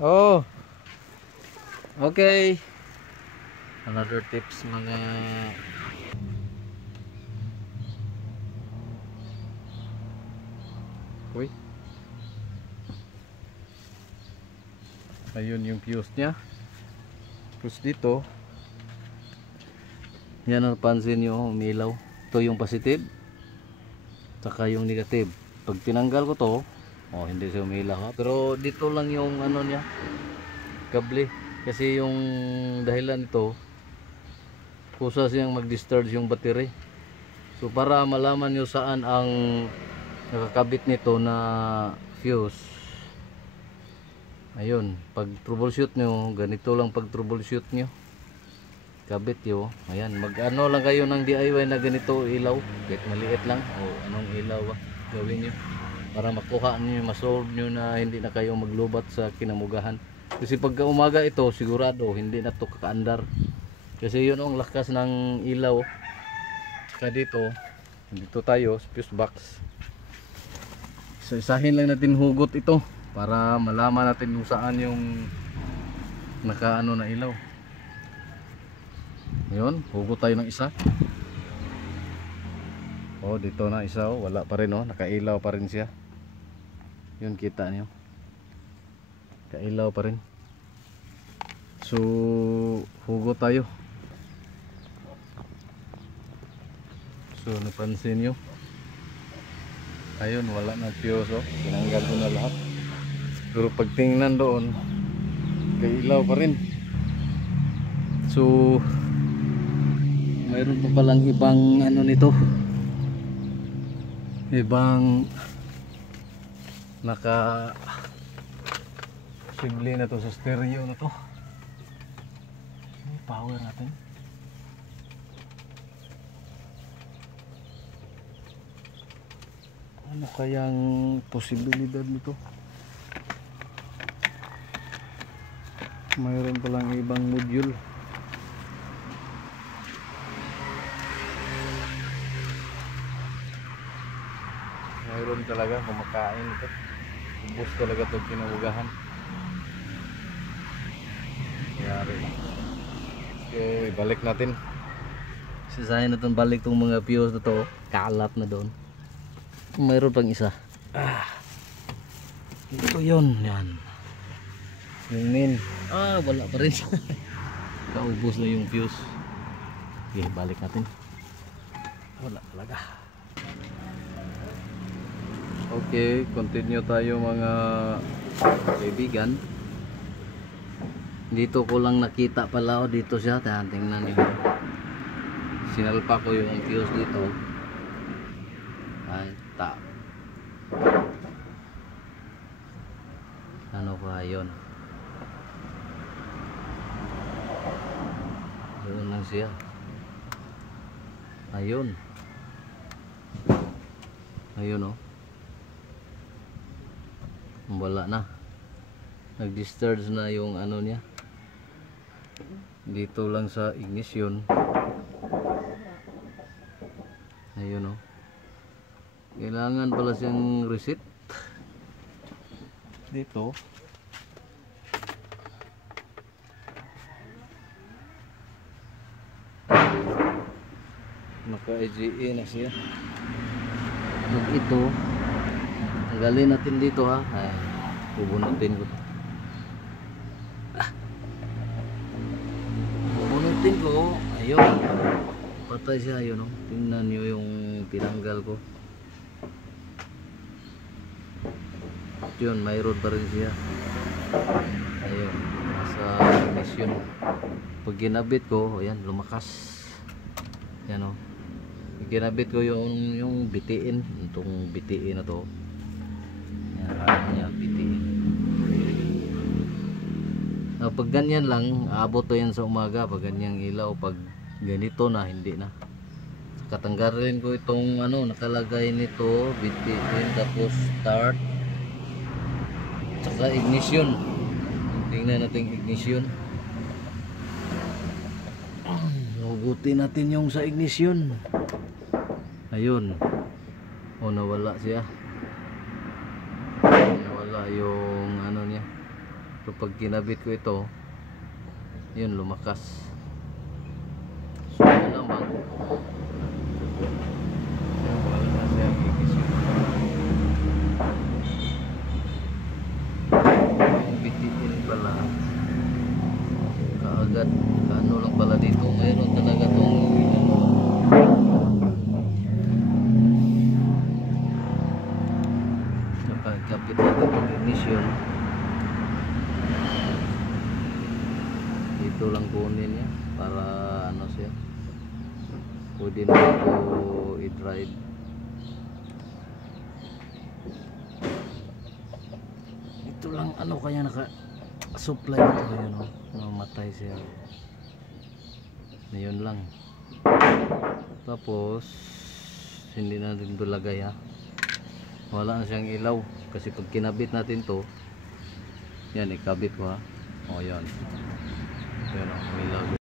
Oh, okay. Another tips mga uy. Ayun yung fuse niya. Tapos dito, yan ang pansin nyo, umilaw. Ito yung positive, saka yung negative. Pag tinanggal ko to, oh, hindi siya umilaw ha. Pero dito lang yung ano niya, kable. Kasi yung dahilan nito, kusa siyang mag-discharge yung battery. So para malaman nyo saan ang nakakabit nito na fuse, ayun, pag troubleshoot nyo, ganito lang pag troubleshoot nyo, kabit nyo, ayan, mag ano lang kayo ng DIY na ganito ilaw, kahit maliit lang, o anong ilaw ba gawin nyo para makuha nyo, masolve nyo na hindi na kayo maglubat sa kinamugahan. Kasi pagka umaga ito, sigurado hindi na to kakaandar, kasi yun ang lakas ng ilaw. Saka dito tayo sa fuse box, isa-isahin lang natin hugot ito para malaman natin kung saan yung nakaano na ilaw. Yun, hugot tayo ng isa. Oh, dito na isa, oh, wala pa rin, oh, nakailaw pa rin siya. Yun, kita niyo, kailaw pa rin. So hugot tayo. So napansin nyo, ayun, wala na fuse, oh, tinanggal ko na lahat. Pero pag tingnan doon, kailaw pa rin. So mayroon pa palang ibang ano nito, ibang naka posible na to sa stereo na to. Power natin. Ano kayang posibilidad nito? Mayroon palang ibang module. Mayroon talaga, kumakain ito. Ubus talaga itong kinabugahan. Yari. Okay, balik natin. Sisahin natin balik itong mga fuse na to. Kalat na doon. Mayroon pang isa. Ito yun. Yan. Yung min. Wala pa rin. Kaubos na yung fuse. Okay, balik natin. Wala talaga. Okay, continue tayo mga kaibigan. Dito ko lang nakita pala, oh, dito siya. Tingnan niyo. Sinalpa ko yung fuse dito. Ay, ano ba yun? Doon lang siya. Ayun. Ayun, oh. Wala na. Nag-discharge na yung ano niya. Dito lang sa ignition. Ayun, oh. Kailangan pala siyang reset. Dito. Naka-IGE na siya. Pag ito, tanggalin natin dito, ha. Ay, bubunutin ko. Bubunutin ko. Ayun. Patay siya, ayun, oh. Tingnan nyo yung tinanggal ko. Yun, mayroon pa rin siya. Ayun, nasa ignition. Pag ginabit ko, ayan, lumakas. Yan, oh. Pag ginabit ko yung bitiin, itong bitiin na to. Yan, bitiin. Pag ganyan lang, abot to yan sa umaga. Pag ganyang ilaw, pag ganito na, hindi na. Katanggalin ko itong ano, nakalagay nito, bitiin, tapos start. Saka ignition. Tingnan natin ignition. Hugutin natin yung sa ignition. Ayun. O, nawala siya. Nawala yung ano niya, So pag kinabit ko ito, yun lumakas. So yun naman, wala na siya gigising. Yung bitiin pala, kaagad, kaano lang pala dito, mayroon talaga tong ano, kapit natin itong ignition. Dito lang kunin niya para ano siya, pwede na ito i-drive. Ito lang ano kaya naka supply ito yun, no? Mamatay siya. Ngayon lang. Tapos hindi na rin ito lagay, ha. Wala na siyang ilaw kasi pag kinabit natin to, yan ikabit ko, ha. O yan, pero ilaw.